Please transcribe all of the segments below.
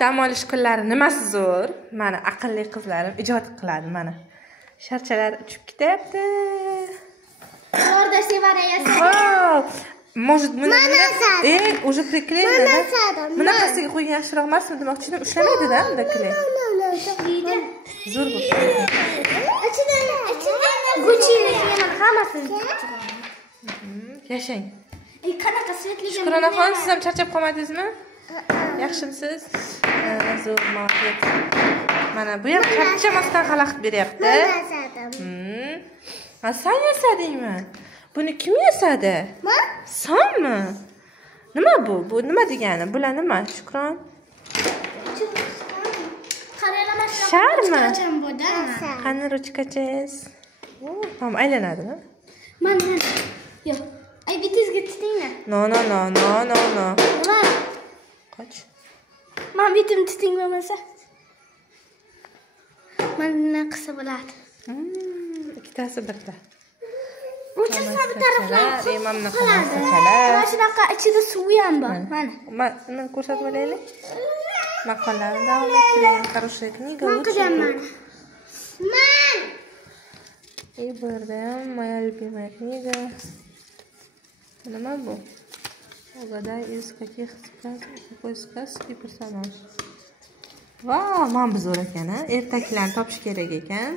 Dam olish kunlari nimasi zo'r? Mana aqlli qizlarim ijod qiladi mana. Sharchalar uchib ketyapti. Orada Sevara yasadi. Wow! Может, buni уже приклеено. Bunaqasiga qo'ygan yaxshiroq emasmi demoqchiman. Ushlamaydi-da bunda kley. Zo'r bu. Ichidan Gucci'ni hammasini Yashang. Qanaqa svetliga. Shukronaxon, siz ham charchab qolmadingizmi? Yaxshimisiz? Zo'r, muvaffaq. Mana bu ham charchamasdan xalaqit beryapti. Sen yasadingmi? Buni kim yasadi? Senmi? Nima bu? Bu nima degani? Bular nima? Shukron. Sharmi? Qani ruchkachingiz? Tamam, aylanadimi? Mana. Yo'q. Ay bitizga tutingmi? No. Nima? Qoch. Men bitim tuting bo'lmasa. Mana qilsa bo'ladi. Ikkitasi birda. Uchasi bir tarafdan mana qiladi. Mana shunaqa ichida suvi ham bor. Mana. Uni ko'rsatib olaylik. Maqollarni davom ettiring. Хорошая книга. Men qilaman. Men. И bu yerda ham моя любимая книга. Nima bu? Угадай из каких какой сказки персонаж. Vau, men bu zo'r ekan, ha. Ertaklarni topish kerak ekan.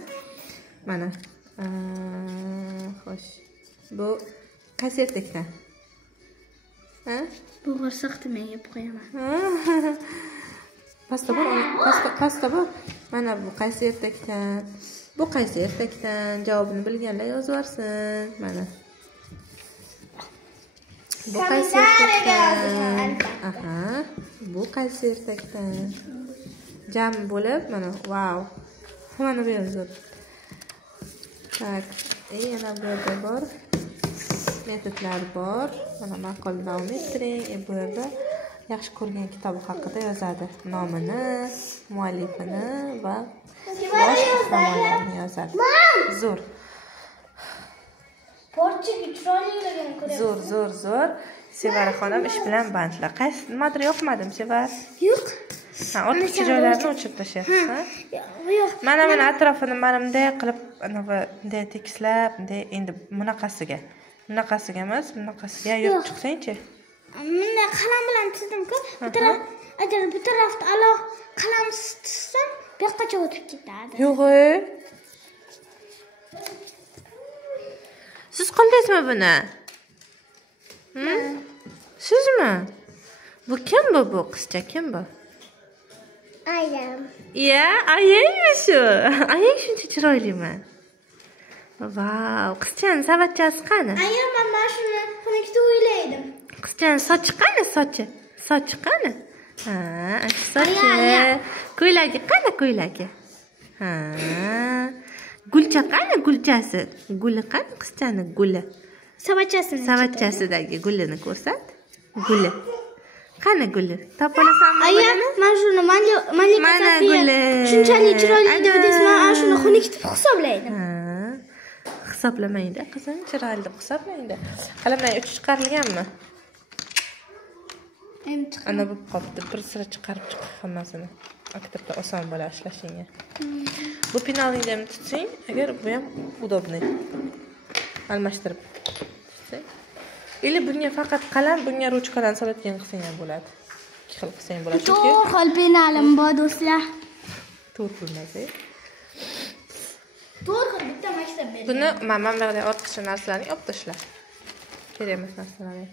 Mana. Xo'sh. Bu qaysi ertakdan? Ha? Bu g'irsoqni men yeb qo'yaman. Pasta bu. Mana bu qaysi ertakdan? Bu qaysi ertakdan? Javobini bilganlar yozib yuborsin. Mana. Bu qaysi ertakdan? Aha. Bu qaysi ertakdan? Jam bo'lib, mana, vau. Mana bu yozib. Tak, yana bu yerda bor. Metodlar bor. Mana maqolni davom ettiring. Bu yerda yaxshi ko'rgan kitobi haqida yozadi. Nomini, muallifini va bosh qahramonlarni yozadi. Zo'r. Porchiga chiroyliligini ko'ryapsiz. Zo'r. Sevara xonim ish bilan bandlar. Qaysi nimadir yoqmadimi, Sevara? Yo'q. Ha, ortiqcha joylarni o'chirib tashlayapsiz, ha? Yo'q. Mana atrofini mana bunday qilib, bunday tekislab, bunday endi bunaqasiga. Bunaqasiga emas, bunaqasiga yurib chiqsang-chi. Menda qalam bilan chizdim-ku. Agar bu tarafda aloq qalam chizsam, bu yoqqacha o'tib ketadi. Yo'q-e. Siz qildingizmi buni? Sizmi? Bu kim bu qizcha? Kim bu? Ayam. Ya, ayangmi shu? Ayang shuncha chiroylimi? Vau, qizchaning savatchasi qani? Ayam, men mana shuni xunukda o'ylaydim. Qizchaning sochi qani, sochi? Sochi qani? Ha, sochi. Ko'ylagi qani, ko'ylagi? Ha. Gulcha qani, gulchasi? Guli qani qizchaning guli? Savatchasidagi gulini ko'rsat. Guli. Qani guli? Topa olasanmi? Ayam, men shuni mana guli. Shunchalik chiroyli dedingiz, men shuni xunukda hisoblaydim. Hisoblamaydi, qizim, chiroyli deb hisoblaydi. Qalamdan uchi chiqarilganmi? Ana bu qopdi, bir sira chiqarib chiqib hammasini. Maktabda oson bo'ladi ishlashingga. Bu penalingni ham tutsang, agar bu ham udobniy. Almashtirib tutsang. Или bunga faqat qalam, bunga ruchkadan soladigan qilsang ham bo'ladi. Ikki xil qilsang bo'ladi. Chunki to'rt xil penalim bor do'stlar. To'rt bo'lmasa. To'rt xil bitta maktab beradi. Buni mana bunday ortiqcha narsalarni olib tashla. Kerak emas narsalarni.